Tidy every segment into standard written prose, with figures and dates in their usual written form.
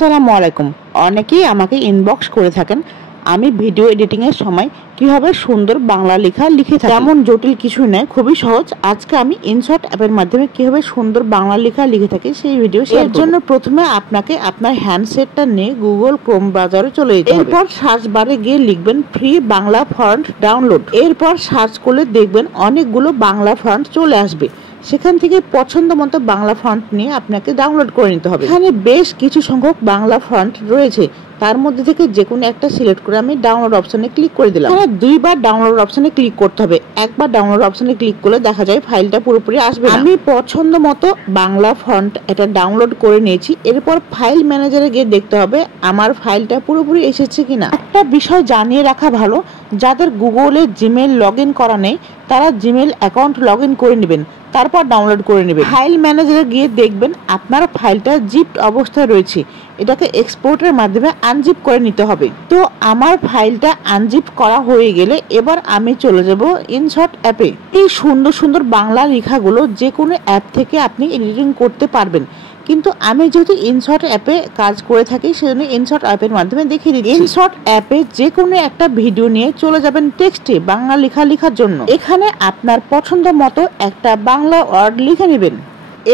আসসালামু আলাইকুম। অনেকেই আমাকে ইনবক্স করে থাকেন আমি ভিডিও এডিটিং এর সময় কিভাবে সুন্দর বাংলা লেখা লিখে থাকি। তেমন জটিল কিছু নয়, খুবই সহজ। আজকে আমি ইনশর্ট অ্যাপের মাধ্যমে কিভাবে সুন্দর বাংলা লেখা লিখে থাকি সেই ভিডিও শেয়ার করব। এর জন্য প্রথমে আপনাকে আপনার হ্যান্ডসেটটা নিয়ে গুগল ক্রোম ব্রাউজারে চলে যেতে হবে। এরপর সার্চ বারে গিয়ে লিখবেন ফ্রি বাংলা ফন্ট ডাউনলোড। এরপর সার্চ করলে দেখবেন অনেকগুলো বাংলা ফন্ট চলে আসবে। সেখান থেকে পছন্দ মতো বাংলা ফন্ট নিয়ে আপনাকে ডাউনলোড করে নিতে হবে। এখানে বেশ কিছু সংখ্যক বাংলা ফন্ট রয়েছে, তার মধ্যে থেকে যে কোনো একটা সিলেক্ট করে আমি ডাউনলোড অপশনে ক্লিক করে দিলাম। এখানে দুইবার ডাউনলোড অপশনে ক্লিক করতে হবে। একবার ডাউনলোড অপশনে ক্লিক করলে দেখা যায় ফাইলটা পুরোপুরি আসবে না। আমি পছন্দ মতো বাংলা ফন্ট এটা ডাউনলোড করে নিয়েছি। এরপর ফাইল ম্যানেজারে গিয়ে দেখতে হবে আমার ফাইলটা পুরোপুরি এসেছে কিনা। একটা বিষয় জানিয়ে রাখা ভালো, যাদের গুগলে জিমেইল লগ ইন করা নেই তারা জিমেইল অ্যাকাউন্ট লগ ইন করে নেবেন, তারপর ডাউনলোড করে নেবেন। ফাইল ম্যানেজারে গিয়ে দেখবেন আপনার ফাইলটা জিপড অবস্থায় রয়েছে, এটাকে এক্সপোর্টের মাধ্যমে আনজিপ করে নিতে হবে। তো আমার ফাইলটা আনজিপ করা হয়ে গেলে এবার আমি চলে যাব ইনশর্ট অ্যাপে। এই সুন্দর সুন্দর বাংলা লেখাগুলো যে কোনো অ্যাপ থেকে আপনি এডিটিং করতে পারবেন, কিন্তু আমি যেহেতু ইনশর্ট অ্যাপে কাজ করে থাকি সেজন্য ইনশর্ট অ্যাপের মাধ্যমে দেখিয়ে দিচ্ছি। ইনশর্ট অ্যাপে যে কোনো একটা ভিডিও নিয়ে চলে যাবেন টেক্সটে বাংলা লেখা লেখার জন্য। এখানে আপনার পছন্দ মতো একটা বাংলা ওয়ার্ড লিখে নেবেন।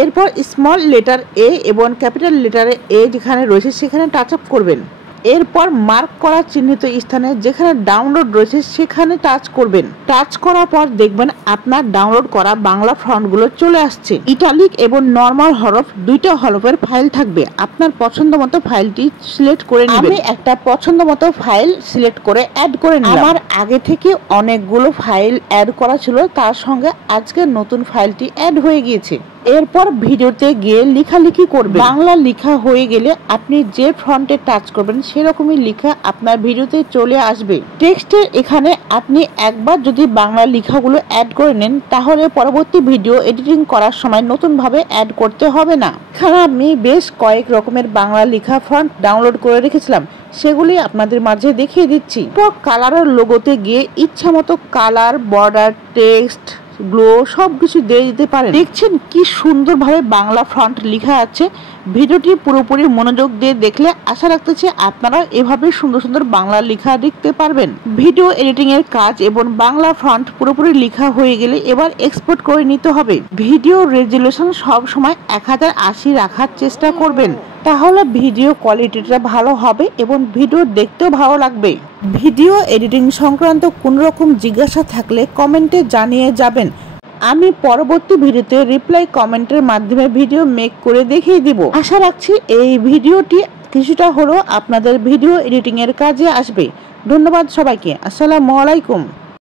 এরপর স্মল লেটার এ এবং ক্যাপিটাল লেটারে এ যেখানে রয়েছে সেখানে টাচ আপ করবেন। এরপর মার্ক করা চিহ্নিত স্থানে যেখানে ডাউনলোড রয়েছে সেখানে টাচ করবেন। টাচ করার পর দেখবেন আপনার ডাউনলোড করা বাংলা ফন্টগুলো চলে আসছে। ইটালিক এবং নরমাল হরফ দুইটা হরফের ফাইল থাকবে। আপনার পছন্দ মতো ফাইলটি সিলেক্ট করে নেবেন। আমি একটা পছন্দ মতো ফাইল সিলেক্ট করে অ্যাড করে নিলাম। আমার আগে থেকে অনেকগুলো ফাইল অ্যাড করা ছিল, তার সঙ্গে আজকে নতুন ফাইলটি অ্যাড হয়ে গিয়েছে। এরপর ভিডিওতে গিয়ে লেখালেখি করবেন। বাংলা লেখা হয়ে গেলে আপনি যে ফন্টে টাচ করবেন সেরকমই লেখা আপনার ভিডিওতে চলে আসবে। টেক্সটের এখানে আপনি একবার যদি বাংলা লেখাগুলো অ্যাড করে নেন তাহলে পরবর্তী ভিডিও এডিটিং করার সময় নতুন ভাবে অ্যাড করতে হবে না। এখানে আমি বেশ কয়েক রকমের বাংলা লেখা ফন্ট ডাউনলোড করে রেখেছিলাম, সেগুলি আপনাদের মাঝে দেখিয়ে দিচ্ছি। কালারের লোগোতে গিয়ে ইচ্ছা মতো কালার, বর্ডার, টেক্সট, গ্লো সবকিছু দিয়ে দিতে পারেন। দেখছেন কি সুন্দরভাবে বাংলা ফন্ট লেখা আছে। ভিডিওটি পুরোপুরি মনোযোগ দিয়ে দেখলে আশা রাখতেছি আপনারা এভাবে সুন্দর সুন্দর বাংলা লেখা লিখতে পারবেন। ভিডিও এডিটিং এর কাজ এবং বাংলা ফন্ট পুরোপুরি লেখা হয়ে গেলে এবার এক্সপোর্ট করে নিতে হবে। ভিডিও রেজুলেশন সব সময় 1080 রাখার চেষ্টা করবেন, তাহলে ভিডিও কোয়ালিটিটা ভালো হবে এবং ভিডিও দেখতেও ভালো লাগবে। ভিডিও এডিটিং সংক্রান্ত কোনো রকম জিজ্ঞাসা থাকলে কমেন্টে জানিয়ে যাবেন। আমি পরবর্তী ভিডিওতে রিপ্লাই কমেন্টের মাধ্যমে ভিডিও মেক করে দেখিয়ে দিব। আশা রাখছি এই ভিডিওটি কিছুটা হলেও আপনাদের ভিডিও এডিটিং এর কাজে আসবে। ধন্যবাদ সবাইকে। আসসালামু আলাইকুম।